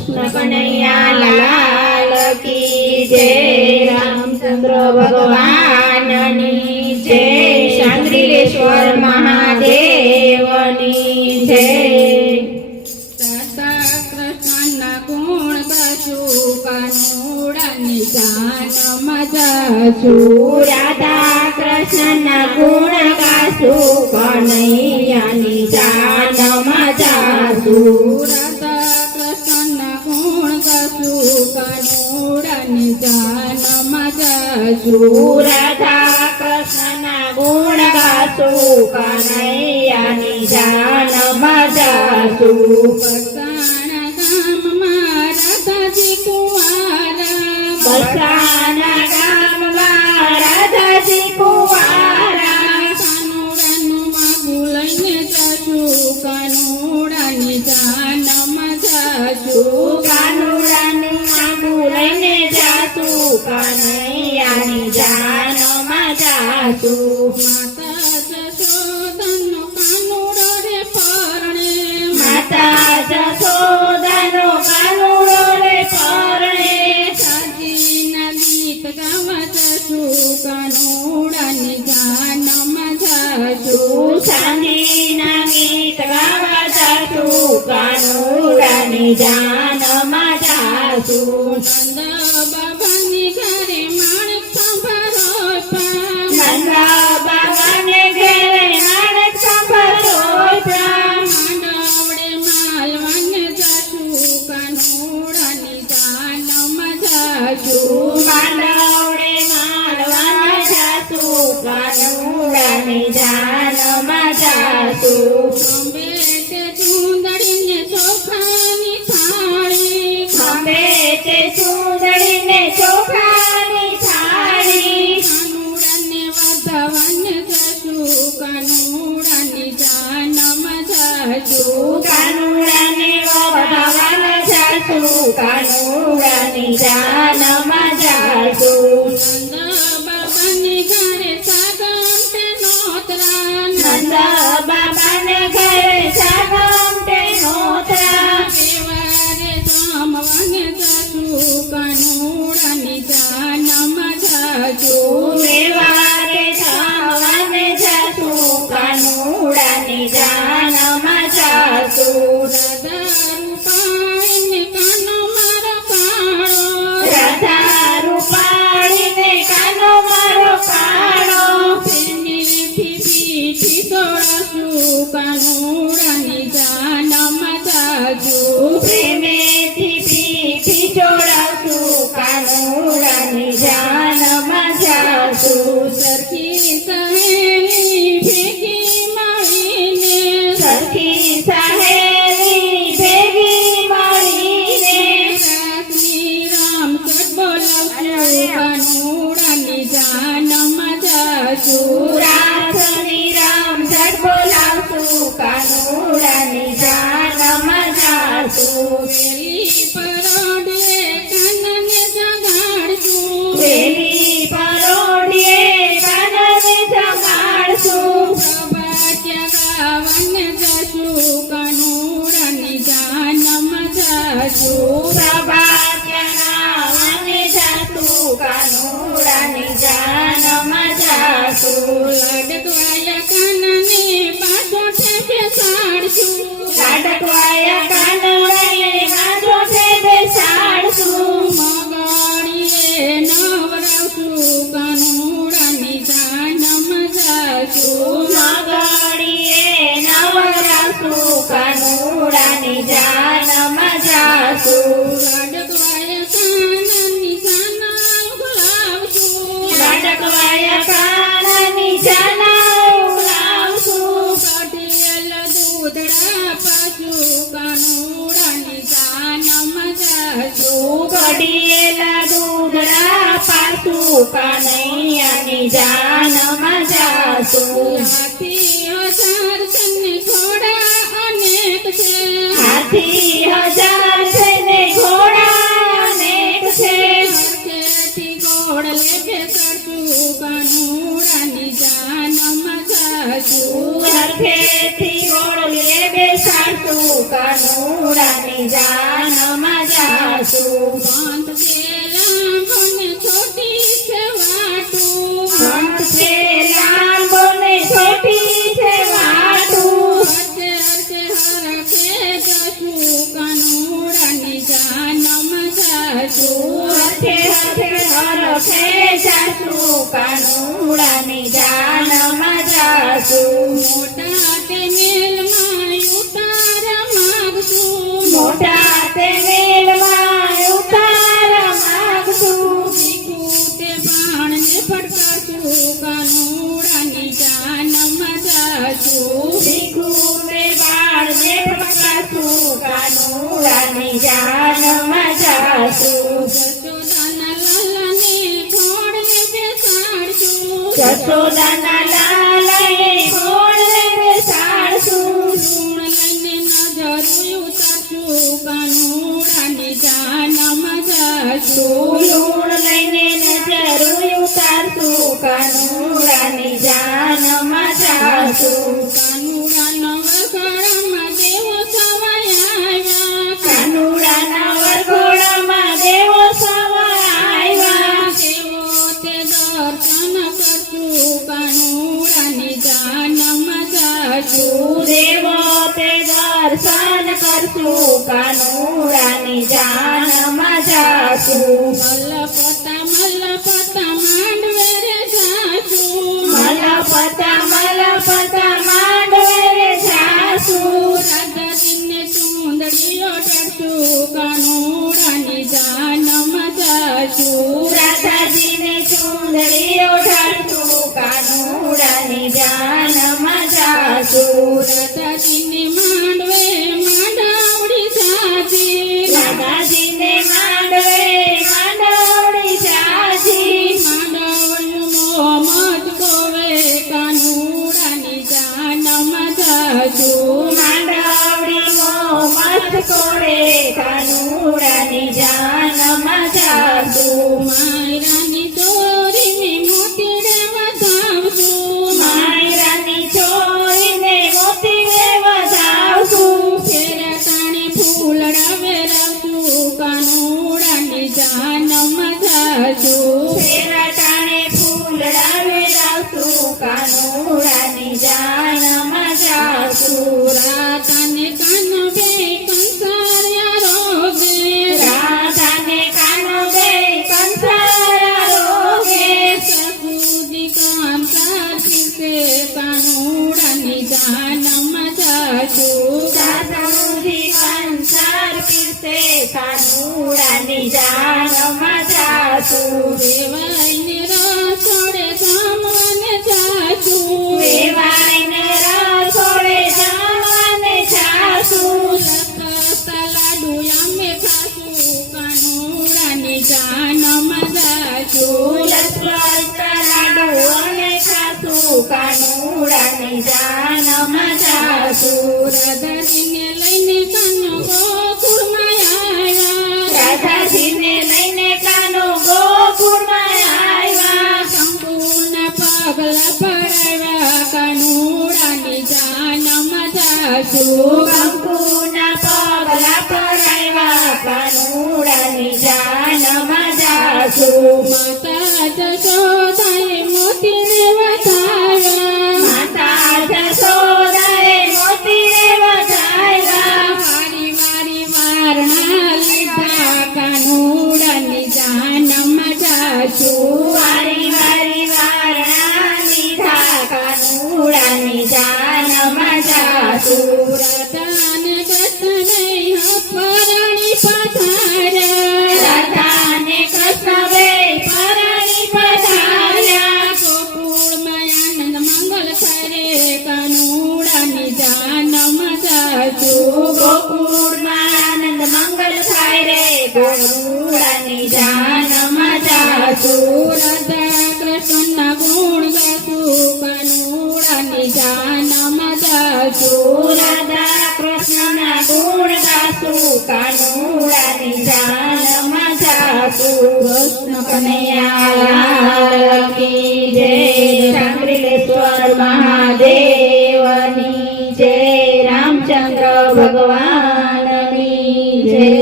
કૃષ્ણ કનૈયા લાલ કી જય, રામચંદ્ર ભગવાનની જય, શાંતિલેશ્વર મહાદેવની જય। રાધા કૃષ્ણના ગુણ ગાશું, કાનુડાની જાન મજાશું। રાધા કૃષ્ણના ગુણ ગાશું, કનૈયાની જાન મજાશું। રાધા કૃષ્ણના ગુણ ગાશું, કાનુડાની જાન મજાશું। રાધા કૃષ્ણના ગુણ ગાશું, કનૈયાની જાન મજાશું। બરસાણા ગામમાં રાધાજી કુંવારા, બરસાના ગામમાં રાધાજી કુંવારા, કાનુડાનું માગું લઈને જાશું, કાનુડાની જાન મજાશું। કાનુડાનું માગું લઈને જાશું, કનૈયાની જાન મજાશું। માતા જશોદાનો કાનુડો રે પરણે, માતા જશોદાનો કાનુડો રે પરણે, સાજીના ગીત ગાવા જશું, કાનુડાની જાન મજાશું। સાંજના ગીત ગાવા જાશું, કાનુડાની જાન મજાશું। નંદ બાબાની ઘરે માણેક સંભારો પા, નંદ બાબાને ઘેરે માણેક સંભારો પા, માંડવડે માલવાને જાશું, કાનુડાની જાન મજાશું। માંડવડે માલવાને જાશું, કાનુડાની જાન મજાશું। ખંભે તે ચૂંદડીને ચોખાની થાળી, ખંભે તે ચૂંદડીને ચોખાની થાળી, કાનુડાને વધાવાને જાશું, કાનુડાની જાન મજાશું। કાનુડાને વભાવવા જાશું, કાનુડાની જાન મજાશું। નંદ બાબાની ઘરે સાગમ તે નોતરા, નંદ બાબાને ઘરે સાગમટે નોતરા, તહેવારે જમવાને જાશું, કાનુડાની જાન મજાશું। તહેવારે જમવાને જાશું, કાનુડાની જાન મજાશું। રાધા રૂપાણીને કાનો મારો કાળો, રાધા રૂપાણીને કાનો મારો કાળો, ફેરથી પીઠી દોડાશું, કાનુડાની જાન મજાશું। પ્રેમેથી પીઠી જોડાશું, કાનુડાની જાન મજાશું। સરખી સહેલી ભેગી મળીને, સખી સહેલી ભેગી મળીને, રાતની રામચટ બોલાવશું, કાનુડાની જાન મજાશું। રાસની રામઝટ બોલાવશું, કાનુડાની જાન મજાશું। વેલી પરોઢે કાનને જગાડશું, વેલી પરોઢીએ કાનને જગાડશું, પ્રભાત્યા ગાવાને જશું, કાનુડાની જાન મજાશું। પ્રભાત્યાના વને જાશું, કાનુડાની જાન મજાશું। લાડકવાયા કાનને પાછોઠે બેસાડશું, લાડકવાયા કાનુડાને માથોઠે બેસાડશું, મગડીએ નવરાવશું, કાનુડાની જાન મજાશું। મગડીએ નવરાશું, કાનુડાની જાન મજાશું। લાડકવાયા કાનની જાન ઉલાવશું, લાડકવાયા કાનની જાન ઉલાવશું, કાઢેલ દૂધડા પાછું, કાનુડાની જાન મજાશું। કઢિયેલા દૂધડા પાછું, કનૈયાની જાન મજાશું। હાથી હજાર તને ઘોડા અનેક છે, હાથી હજાર છે ને ઘોડા અનેક છે, હરખેથી ઘોડ લેકે કરશું, કાનુડાની જાન મજાશું। હરખેથી ઘોડ લે બેસાડશું, કાનુડાની જાન મજા છે સાસુ કાનુડાની જાનમાં જાશું મોટા તે મેલમાં ઉતાર માગશું મોટા તે મેલમાં ઉતાર માગશું ભીખુ તે બાણને ફટકારશું કાનુડાની જાનમાં જાશું ભીખુને બાળને ફટકારશું કાનુડાની જાનમાં જાશું જશોદાના લાલાને ઘોડે બેસાડશું જશોદાના લાલાએ ઘોડે બેસાડશું લૂણ લઈને નજર ઉતારશું કાનુડાની જાનમાં જાશું લૂણ લઈને નજર ઉતારશું કાનુડાની જાનમાં જાશું કાનુડાનો વરઘોડામાં દેવો સવાયા કાનુડાના વરઘોડામાં દેવો સવા આવ્યા દેવો તે દર્શન કરશું કાનુડાની જાનમાં જાશું દેવો તે દર્શન કરશું કાનુડાની જાનમાં જાશું મલપતા માંડવે રે જાશું મલપતા માંડવે જાશું રાધાજીને ચૂંદડીઓ ઢળશું કાનુડાની જાનમાં જાશું રાધાજીને ચૂંદડીઓ ઢાળશું કાનુડાની જાનમાં જાશું રાધાજીને માંડવે માંડાવડી સાજી રાધાજીને માંડવે માંડવડી જાજી માંડાવડીનું મોં મત ગોવે કાનુડાની જાનમાં જાશું માંડવડી મત કોડે કાનુડાની જાનમાં જાશું માયરાની ચોરીને મોતી રેવા જાવશું માયરાની ચોરીને મોતીને વધાવશું ફેરા તાણે ફૂલડા વેરાવશું કાનુડાની જાનમાં જાશું ફેરાટાને ફૂલડા વેરાવશું કાનુડાની જાનમાં જાશું રાધાને કાનો બે કંસાર્યા રોગે રાધાને કાનો બે કંસારા રોગે સસુજી કાંસાર પીસે કાનુડાની જાનમાં જાશું સાસુજી કંસાર પીરસે કાનુડાની જાનમાં જાશું દેવાઈને રસોડે જમવાને જાશું વેવાઈને રસોડે જમવાને જાશું લખતા લાડુ અમે ખાશું કાનુડાની જાનમાં જાશું લસપતા લાડુ અને ખાશું કાનુડાની જાનમાં જાશું રાધાજીને લઈને કાનો ગોકુળમાં આવ્યા રાધાજીને લઈને કાનો ગોકુળમાં આવ્યા શંકુના પગલા પડાવ્યા કાનુડાની જાનમાં જાશું કંકુના પગલા પરાવ્યા કાનુડાની જાનમાં જાશું માતા જશોદાએ મોતીને વધાવ્યા માતા જશોદાએ મોતીને વધાવ્યા વારી વારી વારણા લીધા કાનુડાની જાનમાં જાશું વારી વારી વારણા લીધા કાનુડાની જાનમાં જાશું રાધાને કૃષ્ણને હપરાણી પધાર્યા રાધાને કૃષ્ણ બે પરણી પધાર્યા ગોકુળમાં આનંદ મંગલ કરે કાનુડાની જાનમાં જાશું ગોકુળમાં આનંદ મંગલ થાય રે કાનુડાની જાનમાં જાશું રાધા